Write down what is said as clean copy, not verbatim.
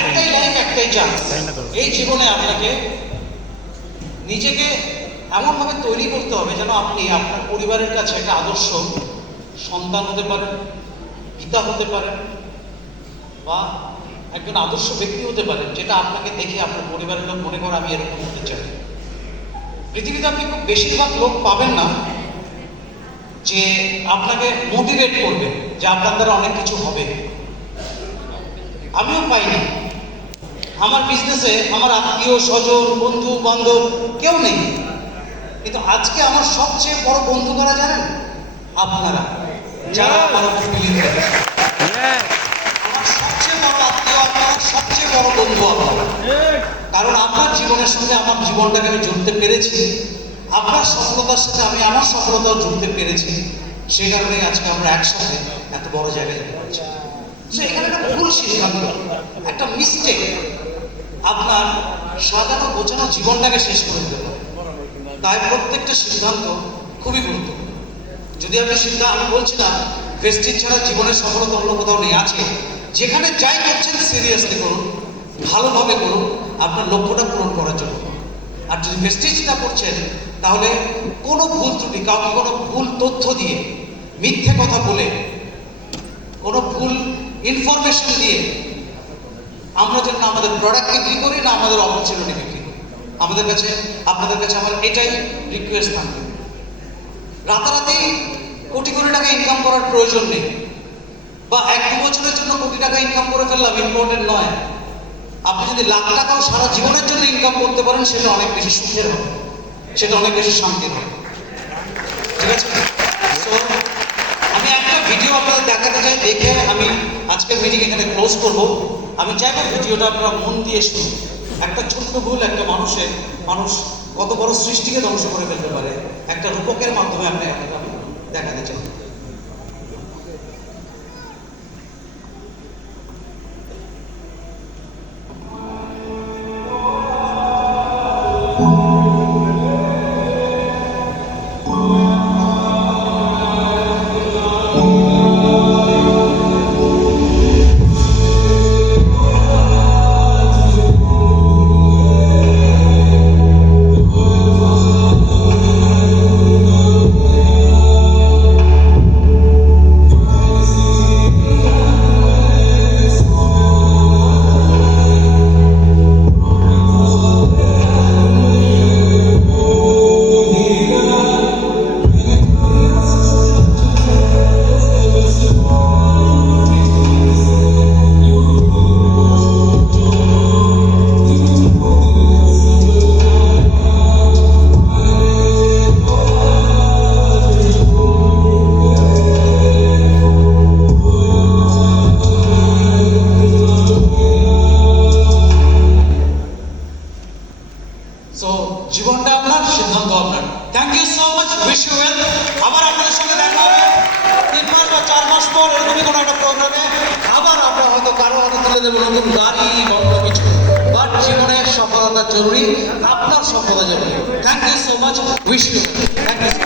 একটাই লাইফ, একটাই চান্স। এই জীবনে আপনাকে নিজেকে এমনভাবে তৈরি করতে হবে যেন আপনি আপনার পরিবারের কাছে একটা আদর্শ সন্তান হতে পারেন, পিতা হতে পারেন, বা একজন আদর্শ ব্যক্তি হতে পারেন, যেটা আপনাকে দেখে আপনার পরিবারের লোক মনে করে আমি এরকম হতে চাই। পৃথিবীতে আপনি খুব বেশিরভাগ লোক পাবেন না যে আপনাকে মোটিভেট করবে যে আপনার দ্বারা অনেক কিছু হবে। আমিও পাইনি। আমার বিজনেসে আমার আত্মীয় স্বজন, বন্ধু বান্ধব কেউ নেই, কিন্তু আজকে আমার সবচেয়ে বড় বন্ধু কারা জানেন? আপনারা, যারা আমার উপর বিলিভ করেন। আমার সবচেয়ে বড় আত্মীয় আপনারা, সবচেয়ে বড় বন্ধু আপনারা। কারণ আপনার জীবনের সঙ্গে আমার জীবনটাকে আমি জুড়তে পেরেছি, আপনার সফলতার সাথে আমি আমার সফলতাও জুড়তে পেরেছি। সেই কারণে আজকে আমরা একসাথে এত বড় জায়গায় যেতে পারছি। এখানে একটা ভুল সিদ্ধান্ত, একটা মিস্টেক আপনার সাজানো গোছানো জীবনটাকে শেষ করে দিতে পারে। তাই প্রত্যেকটা সিদ্ধান্ত খুবই গুরুত্বপূর্ণ। যদি আপনি আমি বলছি না প্রেস্টিজ ছাড়া জীবনের সফলতা অন্য কোথাও নেই, আছে। যেখানে যাই করছেন সিরিয়াসলি করুন, ভালোভাবে করুন, আপনার লক্ষ্যটা পূরণ করার জন্য। আর যদি প্রেস্টিজটা করছেন তাহলে কোনো ভুল ত্রুটি, কাউকে কোনো ভুল তথ্য দিয়ে, মিথ্যে কথা বলে, কোনো ভুল ইনফরমেশন দিয়ে আমরা যেন আমাদের প্রোডাক্ট বিক্রি করি, না আমাদের অপরচুনিটি বিক্রি করি। আমাদের কাছে, আপনাদের কাছে আমার এটাই রিকোয়েস্ট থাকবে। রাতারাতি কোটি কোটি টাকা ইনকাম করার প্রয়োজন নেই, বা 1-2 বছরের জন্য কোটি টাকা ইনকাম করে ফেললাম ইম্পর্টেন্ট নয়। আপনি যদি লাখ টাকাও সারা জীবনের জন্য ইনকাম করতে পারেন, সেটা অনেক বেশি সুখের হবে, সেটা অনেক বেশি শান্তির হবে। ঠিক আছে? সো আমি একটা ভিডিও আপনাদের দেখাতে চাই, দেখে আমি আজকের মিটিং এখানে ক্লোজ করব। আমি চাইবো ভিডিওটা আপনারা মন দিয়ে শুনুন। একটা ছোট্ট ভুল একটা মানুষ কত বড় সৃষ্টিকে ধ্বংস করে ফেলতে পারে, একটা রূপকের মাধ্যমে আমি দেখাতে চাই। জীবনটা আপনার, সিদ্ধান্ত আপনার। Thank you so much, wish you well. আবার আপনাদের সঙ্গে দেখা হবে 3 মাস বা 4 মাস পর এরকমই কোনো একটা প্রোগ্রামে। আবার আমরা হয়তো কারো হাতে তুলে দেবো নতুন গাড়ি বা অন্য কিছু। বাট জীবনের সফলতা জরুরি, আপনার সফলতা জরুরি। Thank you so much, wish you. Thank you.